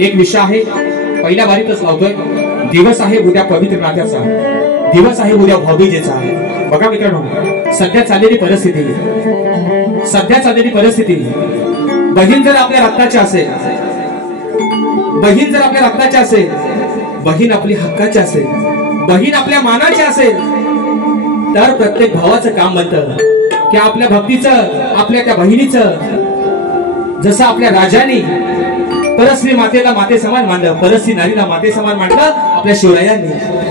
एक विषय आहे, पहिल्या बारीतच लावतोय। दिवस आहे उद्या पवित्र नात्याचा, दिवस आहे उद्या भाऊबीजेचा। बघा मित्रांनो, सध्या चाललेली परिस्थिती बहीण जर आपल्या रक्ताची असेल, बहीण जर आपल्या रक्ताची असेल, बहीण आपली हक्काची असेल, बहीण आपल्या मानाची असेल, तर प्रत्येक भावाचं काम बनतं की आपल्या भक्तीचं, आपल्या त्या बहिणीचं, जसं आपल्या राजाने परस्त्री मातेला माते समान मानलं, परस्त्री नारीला माते समान मानलं आपल्या शिवरायांनी।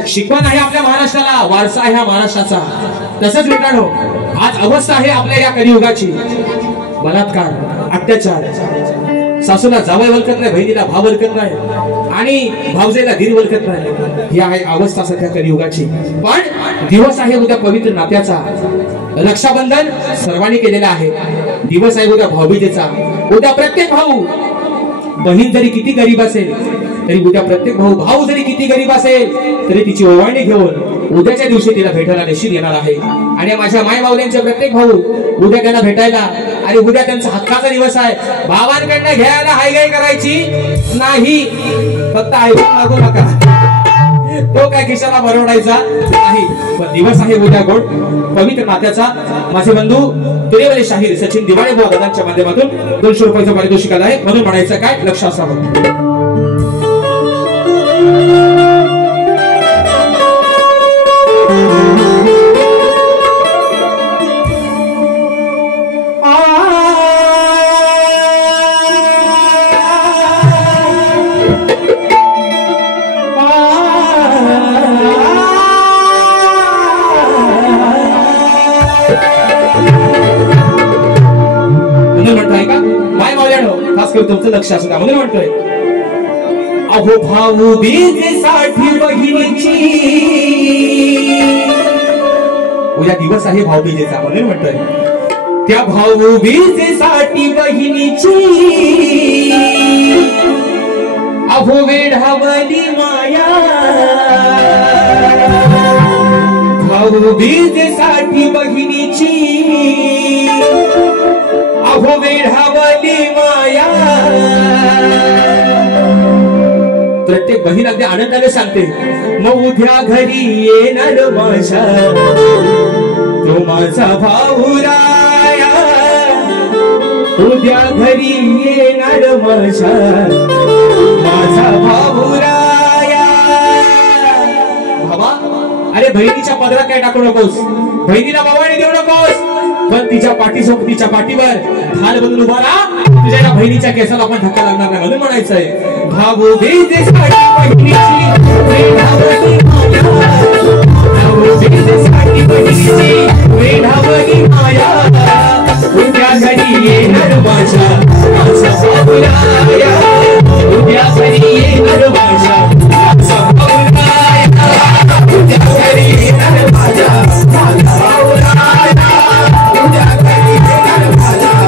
शिकवण आहे आपल्या महाराष्ट्राला, वारसा आहे हा महाराष्ट्राचा। तसंच मित्रांनो, आज अवस्था आहे आपल्या या कलियुगाची। बलात्कार, अत्याचार, सासूला जावई वळखत नाही, बहिणीला भाव वळखत नाही आणि भावजेला धीर वळखत नाही, ही आहे अवस्था सध्या कलियुगाची। पण दिवस आहे उद्या पवित्र नात्याचा, रक्षाबंधन सर्वांनी केलेला आहे। दिवस आहे उद्या भाऊबीजेचा, उद्या प्रत्येक भाऊ, बहीण जरी किती गरीब असेल तरी उद्या प्रत्येक भाऊ जरी किती गरीब असेल तरी तिची ओवाळणी घेऊन उद्याच्या दिवशी तिला भेटायला निश्चित येणार आहे। आणि माझ्या माय माऊल्यांचे प्रत्येक भाऊ उद्या त्यांना भेटायला, आणि उद्या त्यांचा हक्काचा दिवस आहे। भावांकडनं घ्यायला हायगाय करायची नाही, फक्त आयफोन मागू नका, तो काय खिशाला भरवडायचा नाही। पण दिवस आहे उद्या गोड पवित्र नात्याचा। माझे बंधू तुरेवाले शाहीर सचिन दिवाळे भाऊ दादांच्या माध्यमातून 200 रुपयाचं पारितोषिक आलं आहे, म्हणून म्हणायचं काय, लक्ष असावं। तुमचं लक्ष असू द्या, म्हणून म्हणतोय, अहो भाऊबीजेसाठी बहिणीची, उद्या दिवस आहे भाऊबीजेचा, म्हणून म्हणतोय, त्या भाऊबीजेसाठी बहिणीची, अहो वेढावली माया, भाऊबीजेसाठी बहिणीची, अहो वेढावली माया। प्रत्येक बहीण अगदी आनंदाने सांगते, मग उद्या घरी येणार माझ्या तो माझा भाऊराया, उद्या घरी येणार माझा भाऊराया। बाबा, अरे बहिणीच्या पदरात काय टाकू नकोस, बहिणीला बाबाने देऊ नकोस, पण तिच्या पाठीवर ढाल बनून उभा राहा, तुझ्या या बहिणीच्या केसाला आपण धक्का लागणार नाही, म्हणून म्हणायचंय, भाऊबीजेसाठी बहिणीची, वेढावली माया, उद्या घरी येणार माझा भाऊराया, उद्या घरी येणार माझा भाऊराया, उद्या घरी येणार माझा भाऊराया, उद्या घरी येणार माझा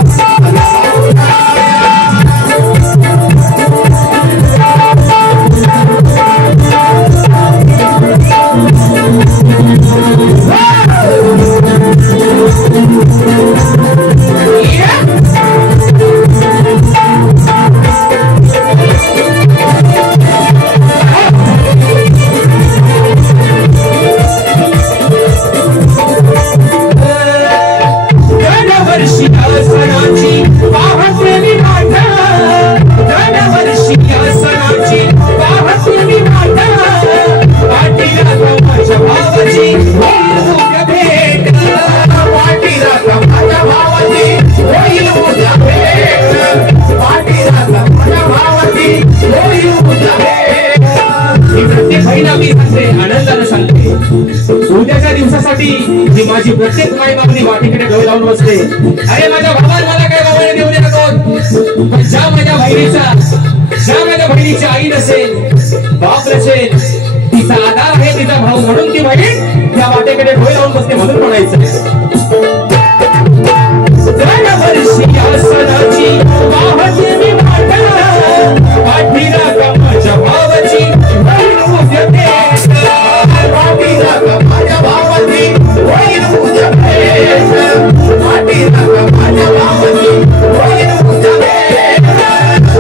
आनंदाने सांगते, उद्याच्या दिवसासाठी जी माझी प्रत्येक माई बाबनी वाटीकडे डोळे लावून बसते, अरे माझ्या भावाला मला काय बाबाने देऊ दे नको, ज्या माझ्या बहिणीची आई नसेल, बाप नसेल, तिचा आधार आहे तिचा भाऊ, म्हणून ती बहीण त्या वाटेकडे डोळे लावून बसते, म्हणून म्हणायचं,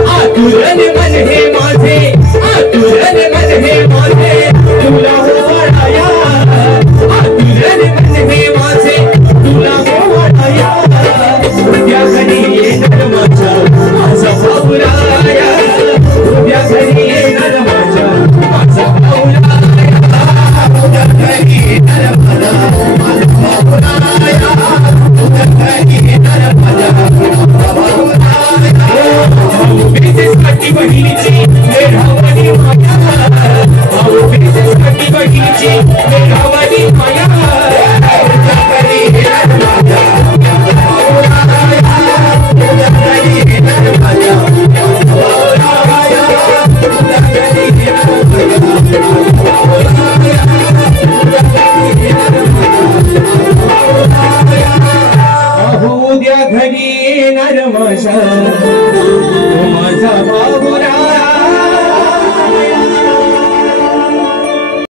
आतुरन मन हे घरी येणार माझ्या माझा भाऊलाया उद्या घरी येणार माझा भाऊलाया उद्या घरी येणार माझ्या भाऊलाया भाऊबीजेसाठी बहिणीची